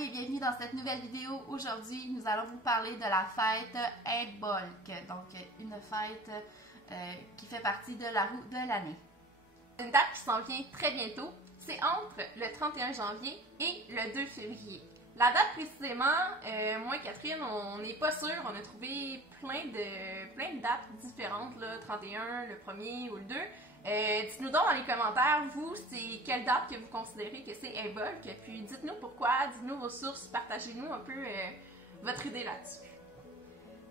Salut et bienvenue dans cette nouvelle vidéo. Aujourd'hui, nous allons vous parler de la fête Imbolc, donc une fête qui fait partie de la roue de l'année. Une date qui s'en vient très bientôt, c'est entre le 31 janvier et le 2 février. La date précisément, moi et Catherine, on n'est pas sûr, on a trouvé plein de dates différentes, là, 31, le 1er ou le 2. Dites-nous donc dans les commentaires, vous, c'est quelle date que vous considérez que c'est Imbolc, puis dites-nous pourquoi, dites-nous vos sources, partagez-nous un peu votre idée là-dessus.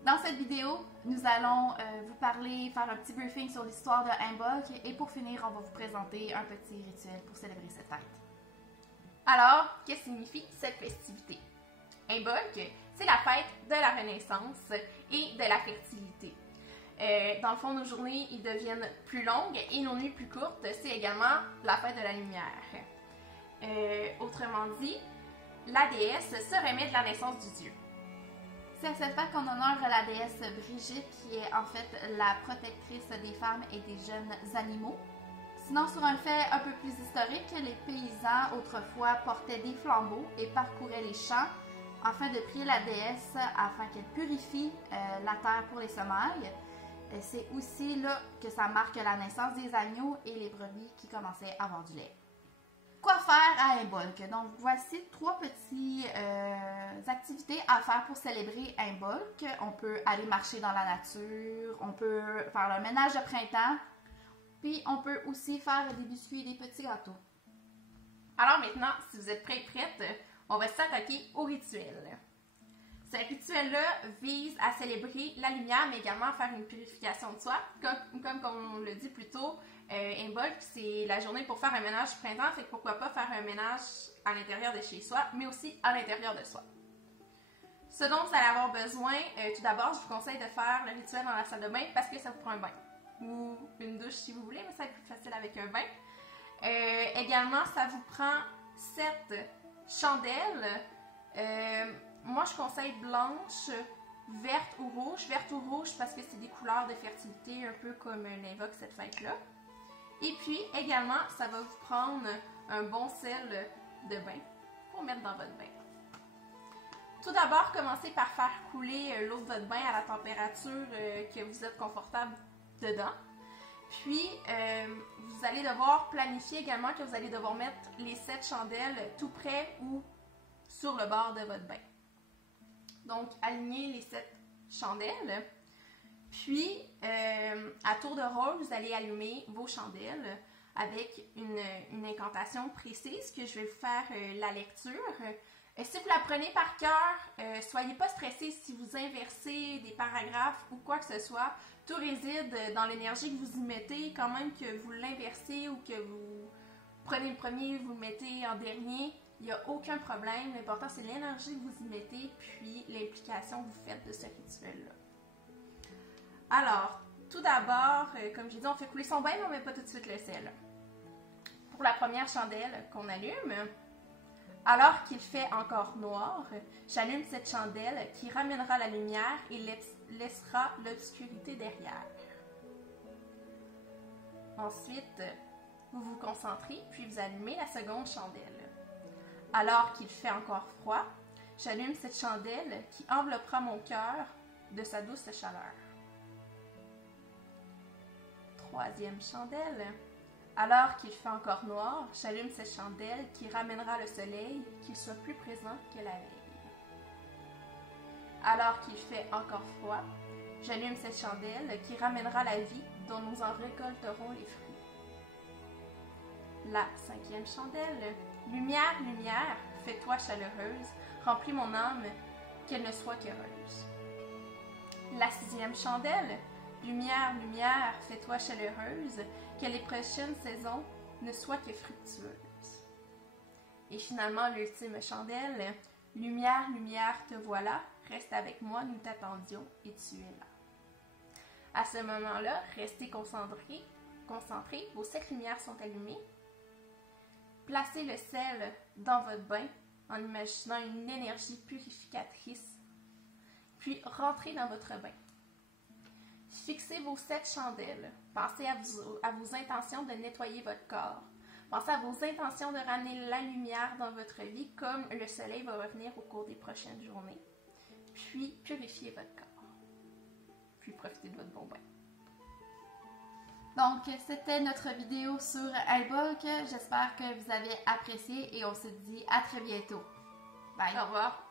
Dans cette vidéo, nous allons vous parler, faire un petit briefing sur l'histoire de Imbolc et pour finir, on va vous présenter un petit rituel pour célébrer cette fête. Alors, que signifie cette festivité? Imbolc, c'est la fête de la renaissance et de la fertilité. Dans le fond, nos journées ils deviennent plus longues et nos nuits plus courtes. C'est également la fête de la lumière. Autrement dit, la déesse se remet de la naissance du dieu. C'est à cette fête qu'on honore la déesse Brigitte, qui est en fait la protectrice des femmes et des jeunes animaux. Sinon, sur un fait un peu plus historique, les paysans autrefois portaient des flambeaux et parcouraient les champs afin de prier la déesse afin qu'elle purifie la terre pour les semailles. C'est aussi là que ça marque la naissance des agneaux et les brebis qui commençaient à avoir du lait. Quoi faire à Imbolc? Donc voici trois petites activités à faire pour célébrer Imbolc. On peut aller marcher dans la nature, on peut faire le ménage de printemps, puis on peut aussi faire des biscuits et des petits gâteaux. Alors maintenant, si vous êtes prêts et prêtes, on va s'attaquer au rituel. Ce rituel-là vise à célébrer la lumière, mais également à faire une purification de soi. Comme on le dit plus tôt, Imbolc, c'est la journée pour faire un ménage du printemps, fait que pourquoi pas faire un ménage à l'intérieur de chez soi, mais aussi à l'intérieur de soi. Ce dont vous allez avoir besoin, tout d'abord, je vous conseille de faire le rituel dans la salle de bain parce que ça vous prend un bain. Ou une douche si vous voulez, mais ça va être plus facile avec un bain. Également, ça vous prend 7 chandelles. Moi, je conseille blanche, verte ou rouge. Verte ou rouge parce que c'est des couleurs de fertilité, un peu comme l'invoque cette fête-là. Et puis, également, ça va vous prendre un bon sel de bain pour mettre dans votre bain. Tout d'abord, commencez par faire couler l'eau de votre bain à la température que vous êtes confortable dedans. Puis, vous allez devoir planifier également que vous allez devoir mettre les 7 chandelles tout près ou sur le bord de votre bain. Donc, alignez les 7 chandelles. Puis, à tour de rôle, vous allez allumer vos chandelles avec une incantation précise que je vais vous faire la lecture. Si vous la prenez par cœur, soyez pas stressés si vous inversez des paragraphes ou quoi que ce soit. Tout réside dans l'énergie que vous y mettez, quand même que vous l'inversez ou que vous prenez le premier, vous le mettez en dernier. Il n'y a aucun problème. L'important, c'est l'énergie que vous y mettez, puis l'implication que vous faites de ce rituel-là. Alors, tout d'abord, comme j'ai dit, on fait couler son bain, mais on ne met pas tout de suite le sel. Pour la première chandelle qu'on allume, alors qu'il fait encore noir, j'allume cette chandelle qui ramènera la lumière et laissera l'obscurité derrière. Ensuite, vous vous concentrez, puis vous allumez la seconde chandelle. Alors qu'il fait encore froid, j'allume cette chandelle qui enveloppera mon cœur de sa douce chaleur. Troisième chandelle. Alors qu'il fait encore noir, j'allume cette chandelle qui ramènera le soleil, qu'il soit plus présent que la veille. Alors qu'il fait encore froid, j'allume cette chandelle qui ramènera la vie dont nous en récolterons les fruits. La cinquième chandelle. Lumière, lumière, fais-toi chaleureuse, remplis mon âme, qu'elle ne soit qu'heureuse. La sixième chandelle. Lumière, lumière, fais-toi chaleureuse, que les prochaines saisons ne soient que fructueuses. Et finalement, l'ultime chandelle. Lumière, lumière, te voilà, reste avec moi, nous t'attendions et tu es là. À ce moment-là, restez concentrés, vos 7 lumières sont allumées. Placez le sel dans votre bain en imaginant une énergie purificatrice, puis rentrez dans votre bain. Fixez vos 7 chandelles. Pensez à vos intentions de nettoyer votre corps. Pensez à vos intentions de ramener la lumière dans votre vie, comme le soleil va revenir au cours des prochaines journées. Puis, purifiez votre corps. Puis, profitez de votre bon bain. Donc, c'était notre vidéo sur iBulk. J'espère que vous avez apprécié et on se dit à très bientôt. Bye! Au revoir!